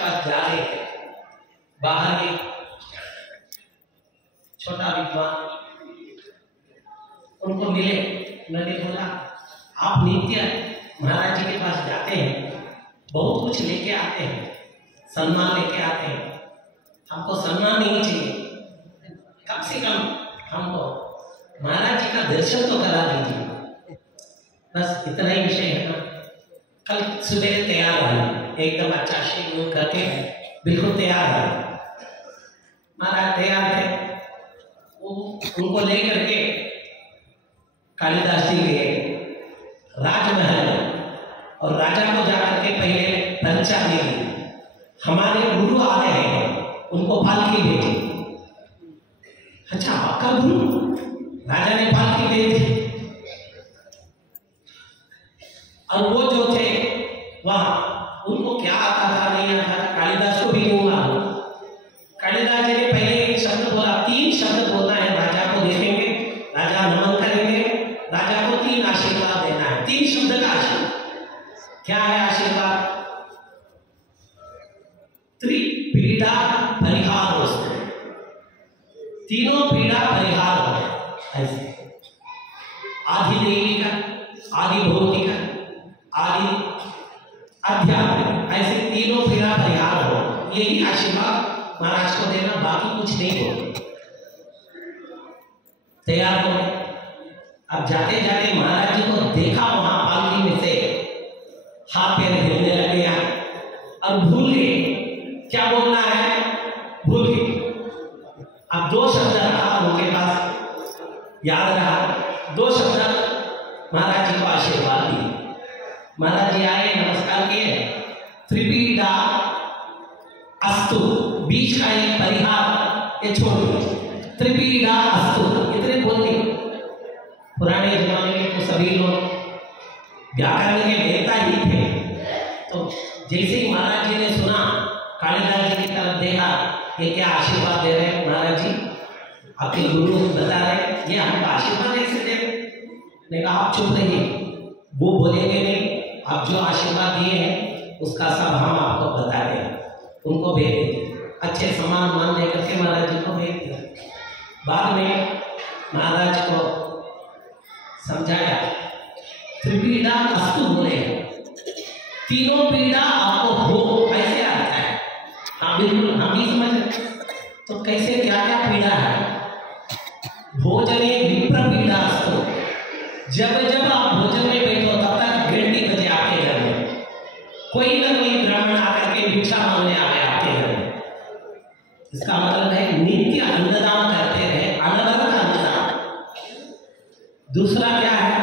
पास जा रहे थे, बाहर एक छोटा विद्वान उनको मिले। उन्होंने बोला, आप नित्य महाराज जी के पास जाते हैं, बहुत कुछ लेके आते हैं, सम्मान लेके आते हैं, हमको सम्मान नहीं चाहिए, कम से कम हमको महाराज जी का दर्शन तो करा दीजिए। बस इतना ही विषय है ना। कल सुबह तैयार आए, एकदम अच्छा शेव करके बिल्कुल तैयार आए। महाराज तैयार थे, उनको लेकर के कालिदास जी गए राजमहल, और राजा को जाकर के पहले परिचय दी, हमारे गुरु आ रहे हैं, उनको पालकी भेजी। अच्छा, आपका गुरु? राजा ने पालकी भेजी, और वो जो थे वहां, उनको क्या आता था नहीं आता था, कालिदास को भी नहीं मालूम। कालिदास जी ने पहले एक शब्द बोला, 3 शब्द बोलना है, राजा को देखेंगे, राजा नमन करेंगे, राजा को 3 आशीर्वाद देना है, 3 शब्द का आशीर्वाद। क्या है आशीर्वाद? त्रिपीड़ा परिहार वस्तु, तीनों पीड़ा परिहार हो। ऐसे आदि दैविक, आदि भौतिक, आदि आध्यात्मिक, ऐसे तीनों पीड़ा परिहार हो, यही आशीर्वाद महाराज को देना, बाकी कुछ नहीं हो। तैयार हो गए। अब जाते जाते महाराज जी को देखा वहां पालकी में से, हाथ पैर हिलने लग गया और भूल गए क्या बोलना है, भूल गए। अब 2 शब्द रहा उनके पास, याद रहा 2 शब्द, महाराज जी को आशीर्वाद दिए। महाराज जी आए, नमस्कार किए, त्रिपीड़ा अस्तु, बीच का एक परिहार ये छोड़ दो, त्रिपीड़ा अस्तु इतने बोलते। पुराने जमाने में तो सभी लोग व्याकरण के नेता ही थे, तो जैसे ही महाराज जी ने सुना, कालिदास जी की तरफ देखा, ये क्या आशीर्वाद दे रहे हैं महाराज जी, आपके गुरु बता रहे, ये हमको आशीर्वाद ऐसे दे रहे। ने कहा आप चुप रहिए, वो बोलेंगे नहीं, आप जो आशीर्वाद दिए हैं उसका सब हम आपको बता रहे हैं। उनको भेज दिए, अच्छे सम्मान मान लेकर के महाराज जी को भेज दिया। बाद में महाराज को समझाया, त्रिपीड़ा अस्तु बोले, तीनों पीड़ा आपको हो, ऐसे आता है। हाँ बिल्कुल, हम भी समझ, तो कैसे क्या क्या पीड़ा है? भोजने विप्र पीड़ा अस्तु, जब जब आप भोजन में बैठो तब तक घंटी बजे आपके घर में, कोई ना कोई ब्राह्मण आकर के भिक्षा मांगने आ गया आपके घर में। इसका मतलब है नित्य अन्नदान करते रहे, अनवरत अन्नदान। दूसरा क्या है?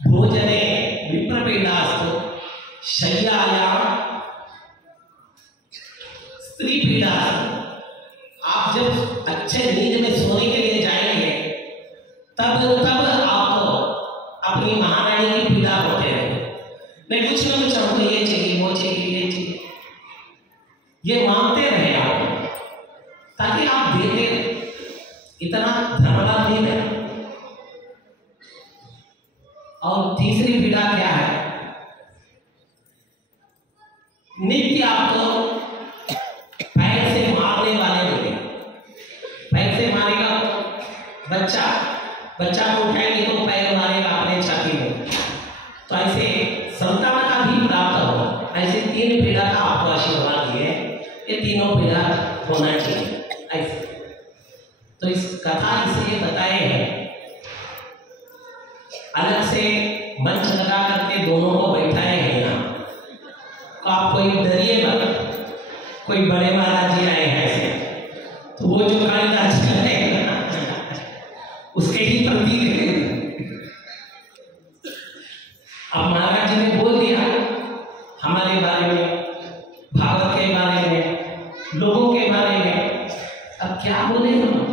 भोजने विप्रपीडास्तु शय्यायां स्त्री पीड़ा। आप जब अच्छे नींद में सोने के लिए जाएंगे तब आपको अपनी महारानी की पीड़ा होते रहेंगे, नहीं कुछ ना कुछ हमको ये चाहिए, वो चाहिए, ये चाहिए, ये मांगते रहे आप, ताकि आप देते रहे। इतना धर्मवाद नहीं है। और तीसरी पीड़ा क्या है? नित्य आपको पैर से मारने वाले मिले। पैर से मारेगा बच्चा, बच्चा को उठाएंगे तो पैर मारेगा अपने छाती में, तो ऐसे संतान का भी प्राप्त हो। ऐसे 3 पीड़ा का आपको आशीर्वाद दिए, ये तीनों पीड़ा होना चाहिए ऐसे। तो इस कथा इसलिए बताए हैं, अलग से मंच लगा करके दोनों को बैठाए हैं यहाँ, तो आप कोई डरिए मत, कोई बड़े महाराज जी आए हैं ऐसे, तो वो जो कालिदास करते हैं उसके ही प्रतीक है। अब महाराज जी ने बोल दिया हमारे बारे में, भागवत के बारे में, लोगों के बारे में, अब क्या बोले हम?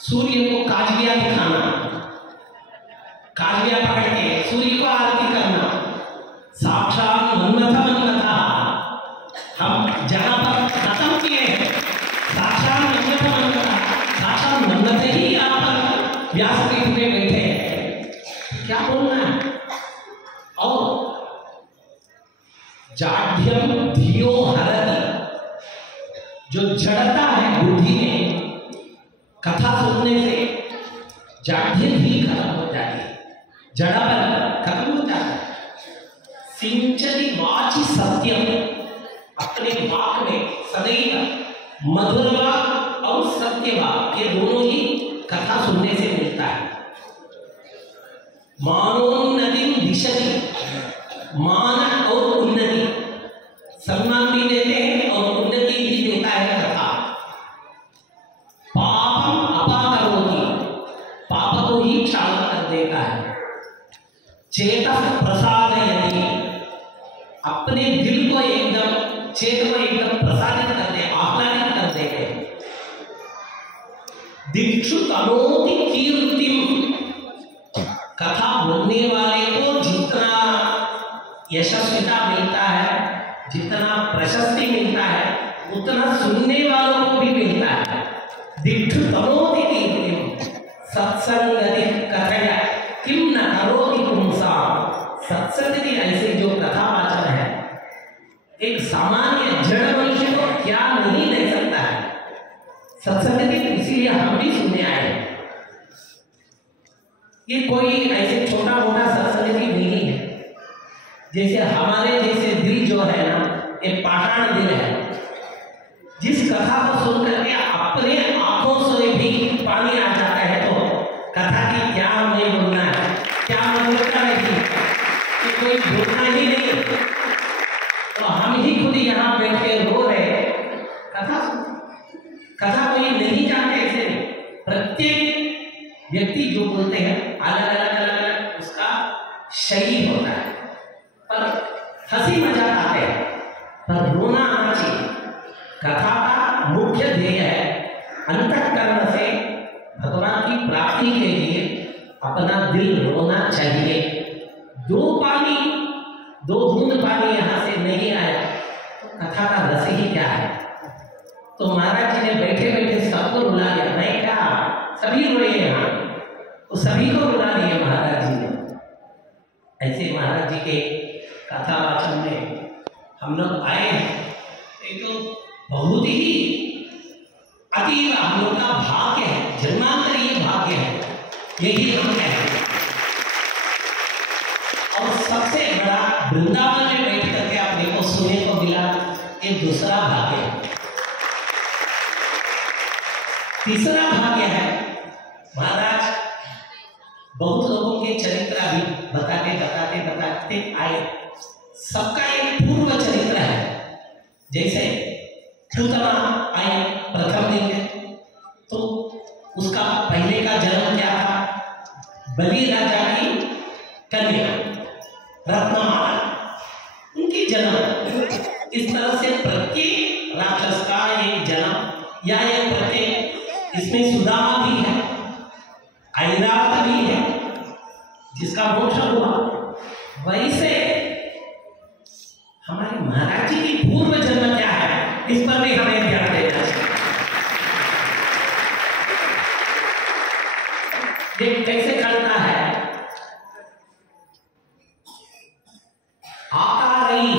सूर्य को काजलिया दिखाना, काजलिया पकड़ के सूर्य को आरती करना, साक्षात मन्मथा हम जहां पर खत्म किए हैं, साक्षात मन्मथा, साक्षात मन्मथ ही यहाँ पर व्यासपीठ में बैठे हैं। क्या बोलना है? और जाड्यम धियो हरति, जो जड़ता है बुद्धि में, कथा सुनने से जाड्य भी खत्म हो जाती है, जड़ापन खत्म हो जाता है। सिंचति वाचि सत्यम, अपने वाक में सदैव मधुर वाक और सत्य वाक, ये दोनों ही कथा सुनने से मिलता है। मानोन्नति दिशति, मान और उन्नति, सम्मान भी देते हैं और उन्नति भी देता है कथा। पापम अपाकरोति, पाप को ही क्षमा कर देता है। चेतः प्रसादयति, अपने दिल को एकदम, चेत को एकदम प्रसादित करते, आह्लादित कर देते हैं। दिक्षु तनोति कीर्तिम, कथा बोलने वाले को जितना यशस्विता मिलता है, जितना प्रशस्ति मिलता है, उतना सुनने वालों को भी मिलता है। दिक्षु तनोति कीर्तिम सत्संगति कथया किम न करोति पुंसा, सत्संग की ऐसे जो कथा वाचन है, एक सामान्य जड़ मनुष्य को क्या नहीं दे सकता है। सत्संग की इसीलिए हम भी सुनने आए। ये कोई ऐसे छोटा मोटा सत्संग की नहीं है। जैसे हमारे जैसे दिल जो है ना, एक पाषाण दिल है, जिस कथा को सुन करके अपने आंखों से भी पानी आ जाता है, तो कथा की क्या हमें बोलना है, क्या मधुरता है कि कोई बोलना ही नहीं। तो हम ही खुद यहाँ बैठ के रो रहे, कथा कोई नहीं जानते ऐसे नहीं। प्रत्येक व्यक्ति जो बोलते हैं अलग अलग उसका शैली होता है, पर हंसी मजाक आते हैं, पर रोना आना चाहिए। कथा का मुख्य ध्येय है अंतःकरण से भगवान की प्राप्ति के लिए अपना दिल रोना चाहिए। दो बूंद पानी यहाँ से नहीं आया तो कथा का रस ही क्या है। तो महाराज जी ने बैठे बैठे सबको रुला दिया, नहीं क्या सभी रोए यहाँ, तो सभी को रुला दिए महाराज जी ने। ऐसे महाराज जी के कथा वाचन में हम लोग आए हैं, तो बहुत ही अतीब हम लोग का भाग्य है, जन्मांतर ये भाग्य है, यही हम कहते हैं। और सबसे बड़ा वृंदावन में बैठ करके अपने को सुनने को मिला, ये दूसरा भाग्य है। तीसरा भाग्य है महाराज बहुत लोगों के चरित्र अभी बताते बताते बताते आए, सबका एक पूर्व चरित्र है। जैसे पूतना आए प्रथम दिन में, तो उसका पहले का जन्म क्या था, बलि राजा की कन्या रत्नमाला, उनकी जन्म। इस तरह से प्रत्येक राक्षस का एक जन्म या एक प्रत्येक, इसमें सुदामा भी है, ऐरावत भी है जिसका मोक्ष हुआ। वैसे हमारे महाराज जी की पूर्व जन्म क्या है, इस पर भी हमें ध्यान देना चाहिए। ये कैसे चलता है, आकारही,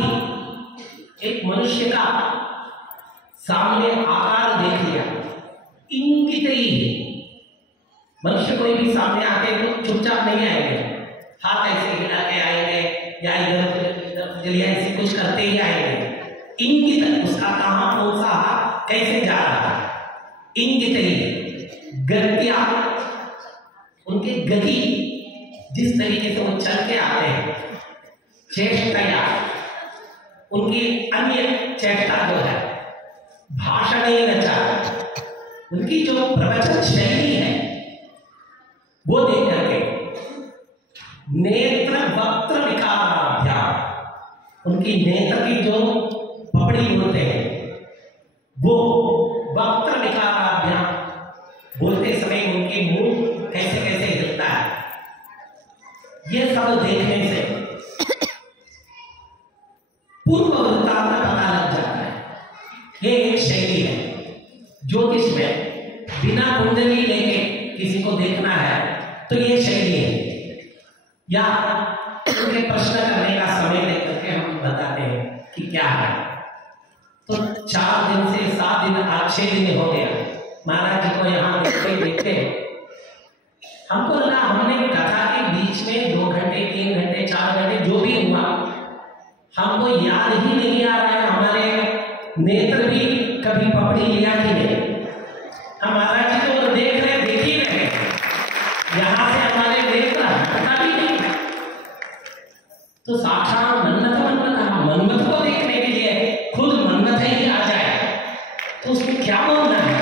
एक मनुष्य का सामने आकार देख लिया, इंगितही, मनुष्य कोई भी सामने आते तो चुपचाप नहीं आएंगे, हाथ ऐसे हिला के आएंगे या इधर ऐसे कुछ करते ही आएंगे। इंगित, उसका कहां कौन सा हाथ कैसे जा रहा है, इंगित ही। गत्या, उनकी गति जिस तरीके से वो चल के आते हैं, चेष्टया, उनकी अन्य चेष्टा जो है, भाषण रचा, उनकी जो प्रवचन शैली है वो देख करके, नेत्र वक्त्र विकाराभ्याम, उनकी नेत्र की जो पपड़ी बोलते हैं वो वक्त्र विकाराभ्याम, बोलते समय उनकी मुंह कैसे कैसे हिलता है, ये सब देखने से पूर्व वृत्तांत पता लग जाता है। ये एक शैली है ज्योतिष में, बिना कुंडली लेके किसी को देखना है तो ये शैली है। या उनके प्रश्न करने का समय लेकर के हम बताते हैं तो 4 दिन से 7 दिन 6 दिन हो गया महाराज जी को यहाँ देखते हमको लगा हमने कथा के बीच में 2 घंटे 3 घंटे 4 घंटे जो भी हुआ हमको याद ही नहीं आ रहा है। हमारे नेत्र भी कभी पकड़ी लिया कि नहीं, हम महाराज जी को देख ही रहे, यहाँ से हमारे नेत्र हटता भी नहीं। तो साक्षात मन्नत को देखने के लिए खुद मन्नत ही आ जाए तो उसमें क्या बोलना है।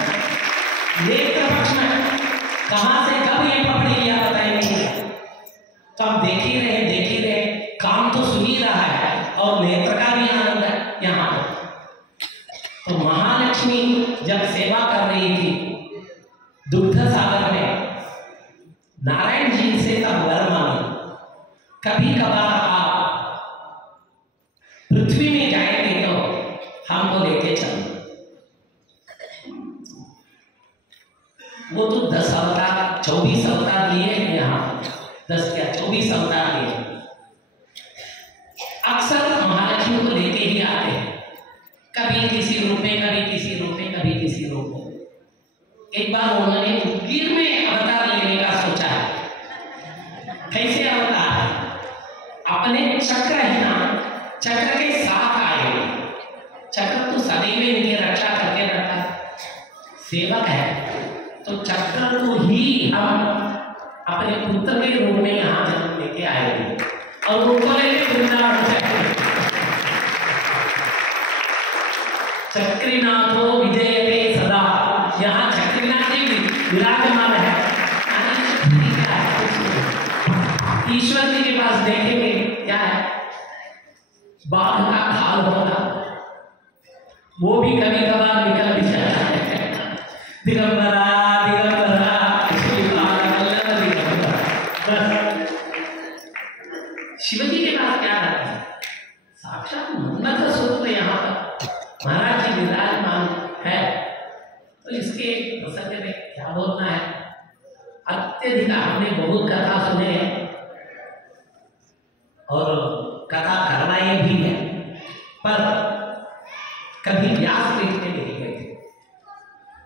नेत्र पक्ष में कहां से कब ये पकड़ी लिया पता ही नहीं। तो हम देख ही रहे, काम तो सुन ही रहा है और नेत्र का भी आनंद है यहाँ। तो महालक्ष्मी जब सेवा कर रही थी दुग्ध सागर में, नारायण जी से तब वर मांगी, कभी कभार आप पृथ्वी में जाएंगे तो हमको लेके चलो। वो तो 10 अवतार 24 अवतार लिए हैं यहाँ, 10 क्या 24 अवतार लिए। अक्सर महालक्ष्मी को लेके ही आते हैं, कभी किसी रूप में, कभी किसी रूप में, कभी किसी रूप में। एक बार उन्होंने उदगीर में अवतार लेने का सोचा है। कैसे अवतार? अपने चक्र है ना, चक्र के साथ आए। चक्र तो सदैव इनकी रक्षा करके रहता है, सेवक है, तो चक्र को ही हम अपने पुत्र के रूप में यहाँ जन्म लेके आएंगे और उनको लेके वृंदावन जाएंगे। चक्रीनाथो विजयते सदा, यहाँ चक्रीनाथ जी विराजमान है। ईश्वर जी के पास देखेंगे क्या है, बाघ का खाल होगा, वो भी कभी कभार निकल भी जाता है। दिगंबरा शिवजी के पास क्या रहता है, साक्षात मन्नत स्वरूप यहाँ पर महाराज जी विराजमान है। तो इसके प्रसंग में क्या बोलना है, अत्यधिक हमने बहुत कथा सुने हैं और कथा करवाई भी है, पर कभी व्यासपीठ में नहीं गए थे।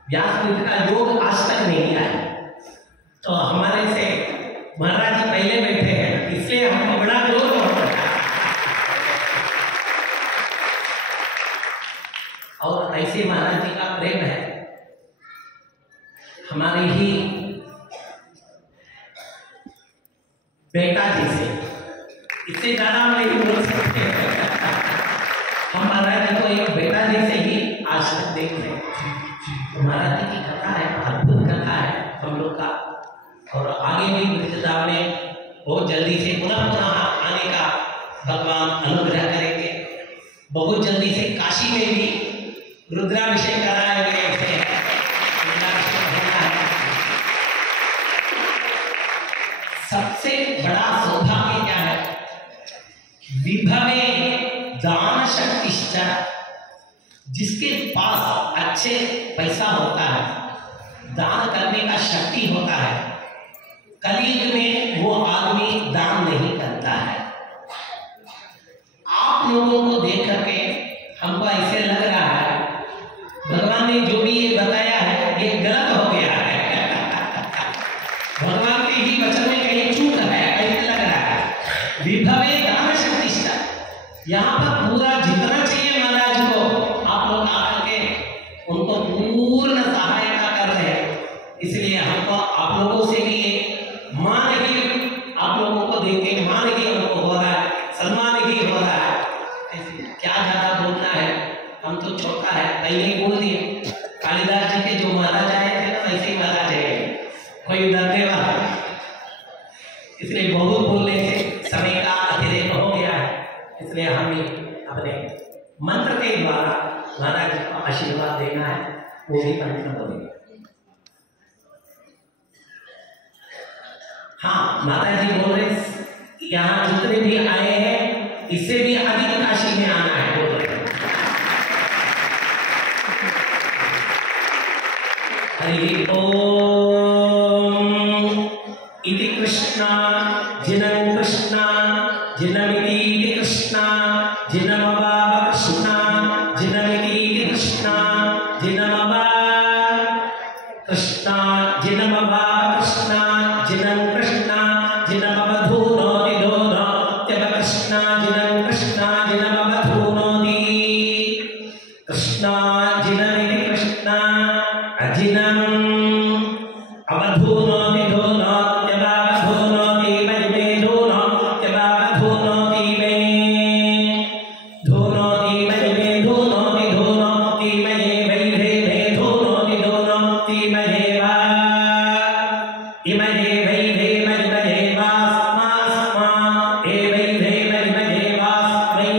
व्यासपीठ का योग आज तक नहीं आया। तो हमारे से महाराज जी पहले बैठे हैं, इसलिए हमको बड़ा जोर होता है। और ऐसे महाराज जी का प्रेम है हमारे ही बेटा जी से, इससे ज्यादा हम नहीं बोल सकते। हम महाराज जी को एक बेटा जी से ही आज तक देख रहे हैं। महाराज जी की कथा है, अद्भुत कथा है हम लोग का, और आगे भी वृंदावन में बहुत जल्दी से पुनः आने का भगवान अनुग्रह करेंगे। बहुत जल्दी से काशी में भी रुद्राभिषेक कराएंगे। सबसे बड़ा सौभाग्य क्या है, विभवे दान शक्तिश्च, जिसके पास अच्छे पैसा होता है, दान करने का शक्ति होता है, कलयुग में वो आदमी दान नहीं करता है। आप लोगों को देख करके हमको ऐसे लग रहा है भगवान ने जो भी ये बताया है ये गलत हो गया है। भगवान के ही वचन में कहीं चूक है, ऐसे लग रहा है। विभवे दान शक्तिश्च, यहाँ पर पूरा जितना चाहिए महाराज को आप लोग आकर के उनको पूर्ण सहायता कर रहे हैं। इसलिए हमको आप लोगों से भी मान ही, आप लोगों को देख के मान ही हमको हो रहा है, सम्मान ही हो रहा है। क्या ज्यादा बोलना है, हम तो छोटा है, पहले ही बोल दिए। कालिदास जी के जो महाराज आए थे ना वैसे ही महाराज आए, कोई डरने वाला, इसलिए बहुत बोलने से समय का अतिरेक हो गया है। इसलिए हमें अपने मंत्र के द्वारा महाराज जी को आशीर्वाद देना है, वो भी मंत्र बोलेंगे। हाँ, माता जी बोल रहे यहाँ जितने भी आए हैं इससे भी अधिक काशी में आना है, बोल रहे। हरि ओम इति कृष्णा जिनं कृष्णा जिनमिति कृष्णा जिनमवाव कृष्णा जिनमिति कृष्णाजिनमवधूनोति कृष्णाजिनमिति कृष्ण अजिनम् अवधूनोति धूनोत्यवावधूनोति मयि धूनोत्यवावधूनोति मे धूनोति मयि धूनोति धूनोति मयि वैधे मे धूनोति धूनोति मयि वा इमये वैधे मयि वास्मा ए वैधे मयि वास्मै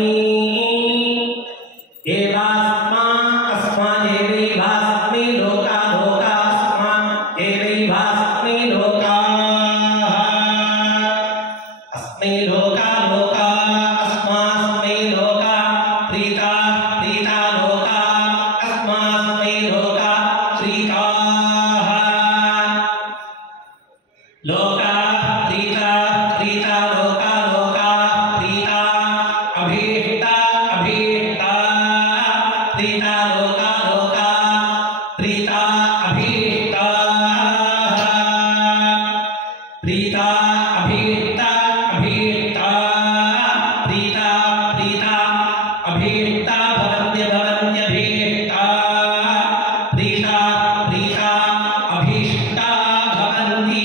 एवास्मा अस्मा एवैवास्मि लोका लोकास्मा एवैवास्मि लोकाः अस्मै लोका लोका अस्मास्मै लोका प्रीता प्रीता लोका अस्मास्मै लोका प्रीताः लोका प्रीता प्रीता लोका लोका प्रीता अभीष्टा अभीष्टा प्रीता लोका लोका प्रीता अभीष्टा प्रीता अभीष्टा अभीष्टा प्रीता प्रीता अभीष्टा भवन्त्यभीष्टा प्रीता प्रीता अभीष्टा भवन्ति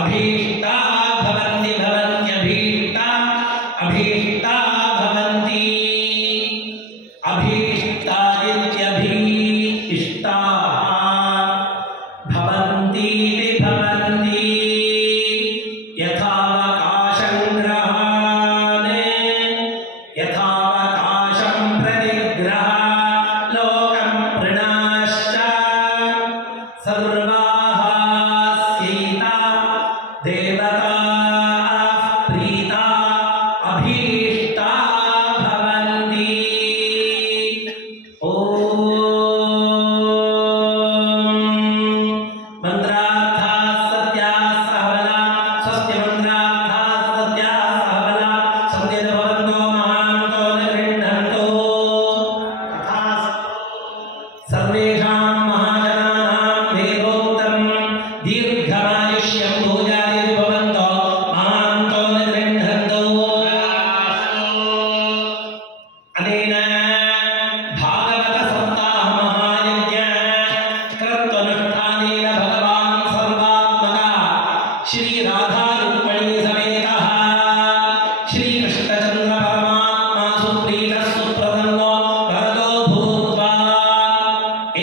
अभीष्टा भवन्ति भवन्त्यभीष्टा अभीष्टा भवन्ति अभीष्टा इत्यभीष्टाः भवन्ति भवन्ति यथावकाशं ग्रहाणे यथावकाशं प्रतिग्रह लोकं प्रणाश्च सर्वाः स्यैता देवताः प्रीता अभीष्टा भवन्ति ॐ मन्त्रार्थाः सत्याः सहबला स्वस्ति मन्त्रार्थाः सत्याः सहबला सत्यं भवन्तो महान्तो न गृह्णन्तो सर्वेषां महाजनानां वेदोक्तं दीर्घमायुष्यं भोजादि भवन्तो महान्तो न गृह्णन्तो अनेन भागवत सप्ताह महायज्ञ कृत्वनुष्ठानेन भगवान् सर्वात्मकः श्री राधा रुक्मिणी समेतः श्री कृष्णचन्द्र परमात्मा सुप्रीतः सुप्रसन्नो भरतो भूत्वा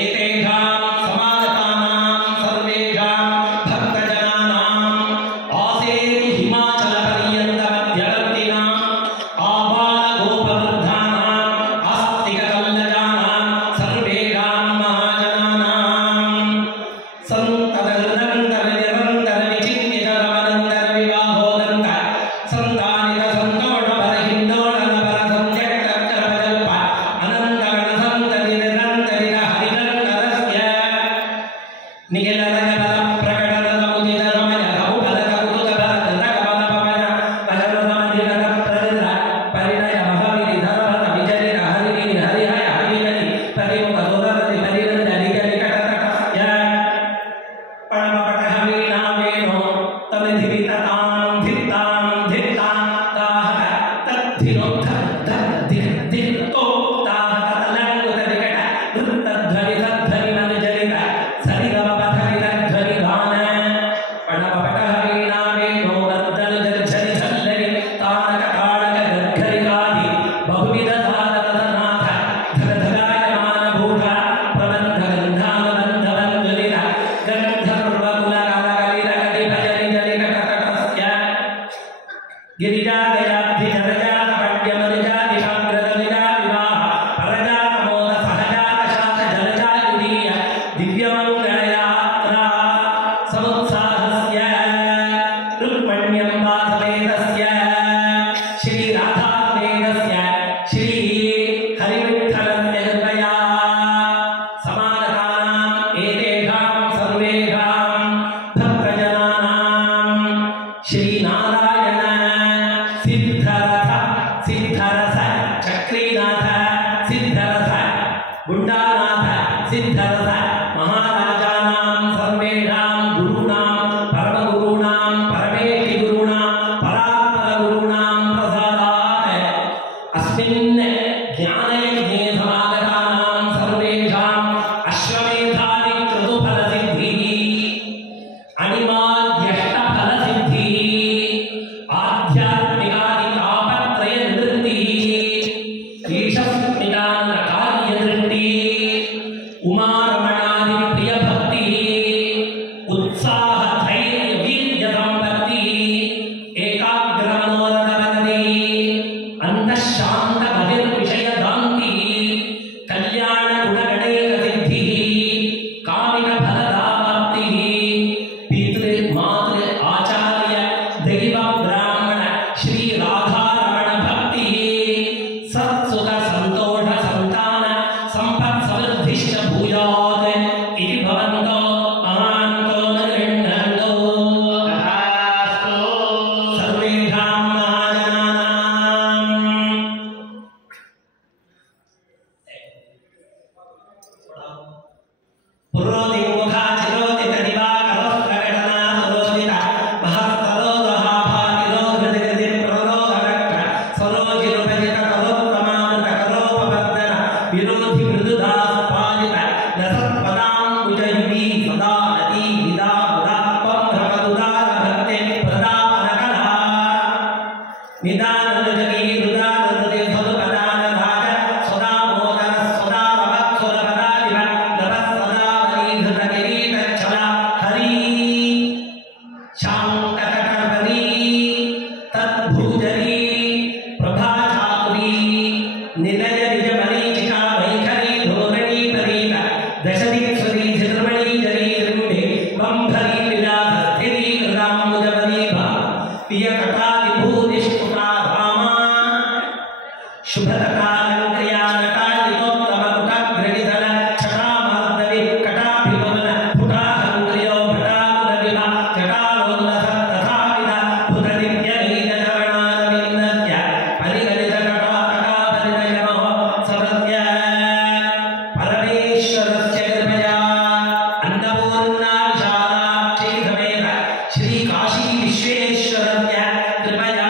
एतेषां समागतानां सर्वेषां भक्तजनानाम् आसेतु हिमाचलपर्यन्तमध्यवर्तिनाम् आबालगोपवृद्धानाम् आस्तिककल्लजानां सर्वेषां महाजनानां सन्ततनिरन्तरविचिन्तितरमनन्तरविवाहोदन्त सन्तानितसन्तोषपरहिन्दोळनपरसंत्यक्तकल्प अनन्तगणसन्ततिनिरन्तरितहरिरन्तरस्य गिरिजा अस्मिन् ज्ञानयज्ञे समागतानां सर्वेषाम् अश्वमेधादि क्रतुफलसिद्धिः अनिमाद्यष्टफलसिद्धिः आध्यात्मिकादि तापत्रयनिवृत्तिः ईशस्मितानकार्यदृष्टिः उमारमणादि प्रियभक्तिः उत्साहधैर्यवीर्यसम्पत्तिः एकाग्रमनोरथवदतिः अन्तःशान्तबहिर्विषयदान्तिः कल्याणगुणगणैकसिद्धिः कामितफलदाप्तिः पितृमातृ आचार्य दैव ब्राह्मण श्रीराधारमण भक्तिः सत्सुख संतोष संतान संपत् समृद्धिश्च भूयात् इति भवन्तो महान्तो न गृह्णन्तो तथास्तु सर्वेषां महाजनानां पुरोदिमुखा चिरोदितदिवा करोत्प्रकटना सरोजिता महत्तरोदहा भागिरो हृदयति प्ररोदरक्ष सरोजिरुपजित करोत्तमामृत करोपवर्धन विरोधि मृदुदास्पादित रसत्पदाम्बुजयुगी सदा नदी विदा मुदा पम्भ्रमदुदारभक्ते प्रदापनकला निदाननुजगी रुदाननुदे सदुपदान राज सदा मोदर सदा रवत्सुरपदादिव नभः सदा वरीधृतकिरीटच्छला हरि शान्तकटहरी तद्भुजरी प्रभाचातुरी निलय निजमरीचिका वैखरी धोरणी परीत दशदिक्सुरी धर्मणी जरी दृम्भे बम्भरी विलासस्थिरी कृताम्बुजपदीभा पियकटादिभूतिष्ठुका रामा शुभतकालङ्क्रियानकालितोत्तमकुटग्रनिधन छटामार्दवि कटाभिभवन फुटाहङ्क्रियो भटाकुलविभा जटालोल्लस तथाविध भुतदिव्यनीलचरणारविन्दस्य परिगलितकटाकटापरिणयमो समृद्ध्य परमेश्वरस्य कृपया अन्नपूर्णा विशालाक्षी समेत श्रीकाशी विश्वेश्वरस्य कृपया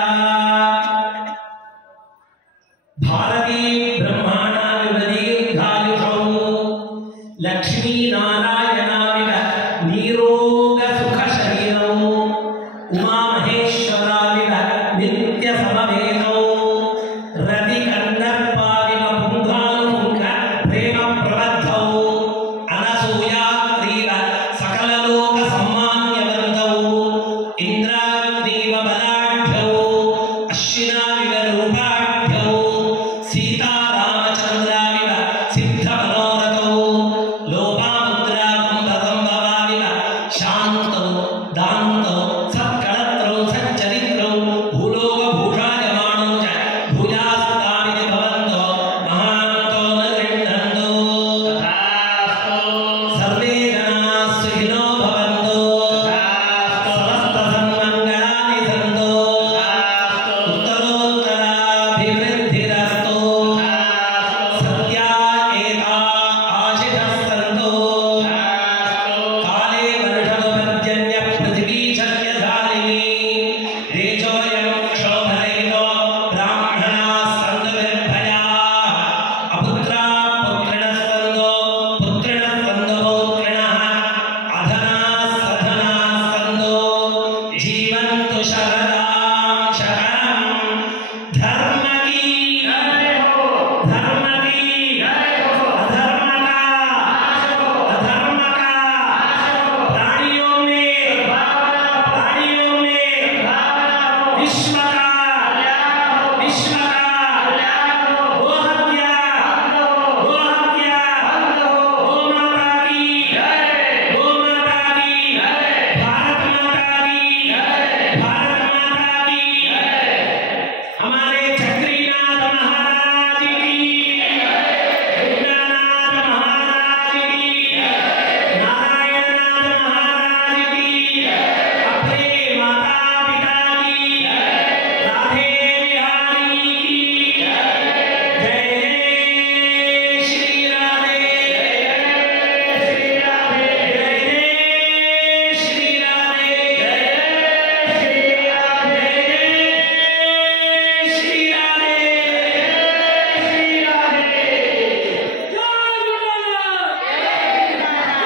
भारती ब्रह्माणाविवदीर्घायुषौ लक्ष्मीनारायणाविव नीरोगसुखशरीरौ उमामहेश्वराविव नित्यसमवेतौ रतिकन्दर्पाविव पुङ्खानुपुङ्ख प्रेमप्रबद्धौ अनसूयात्रीव सकललोकसम्मान्यवन्तौ इन्द्राग्नीव बलाढ्यौ अश्विनाविव रूपाढ्यौ सीतारामचन्द्राविव सिद्धमनोरथौ लोपामुद्राकुम्भसम्भवाविव शान्तौ दान्तौ सत्कलत्रौ सच्चरित्रौ भूलोकभूषायमाणौ च भुजास्तामिति भवन्तो महान्तो न गृह्णन्तो तथास्तु सर्वे जनाः सुखिनो भवन्तु समस्तसन्मङ्गलानि सन्तु उत्तरोत्तराभिवृद्धिरस्तु सत्या एता आशिषः सन्तु काले वर्षमुपर्जन्य पृथिवी शल्यधारिणी देशोऽयं क्षोभरहितो ब्राह्मणाः सन्तु निर्भयाः अपुत्राः पुत्रिणः सन्तु पुत्रिणः सन्तु पौत्रिणः अधनाः सधनाः सन्तु जीवन्तु शरदां शरणं धर्म की जय हो अधर्म का प्राणियों में विश्व का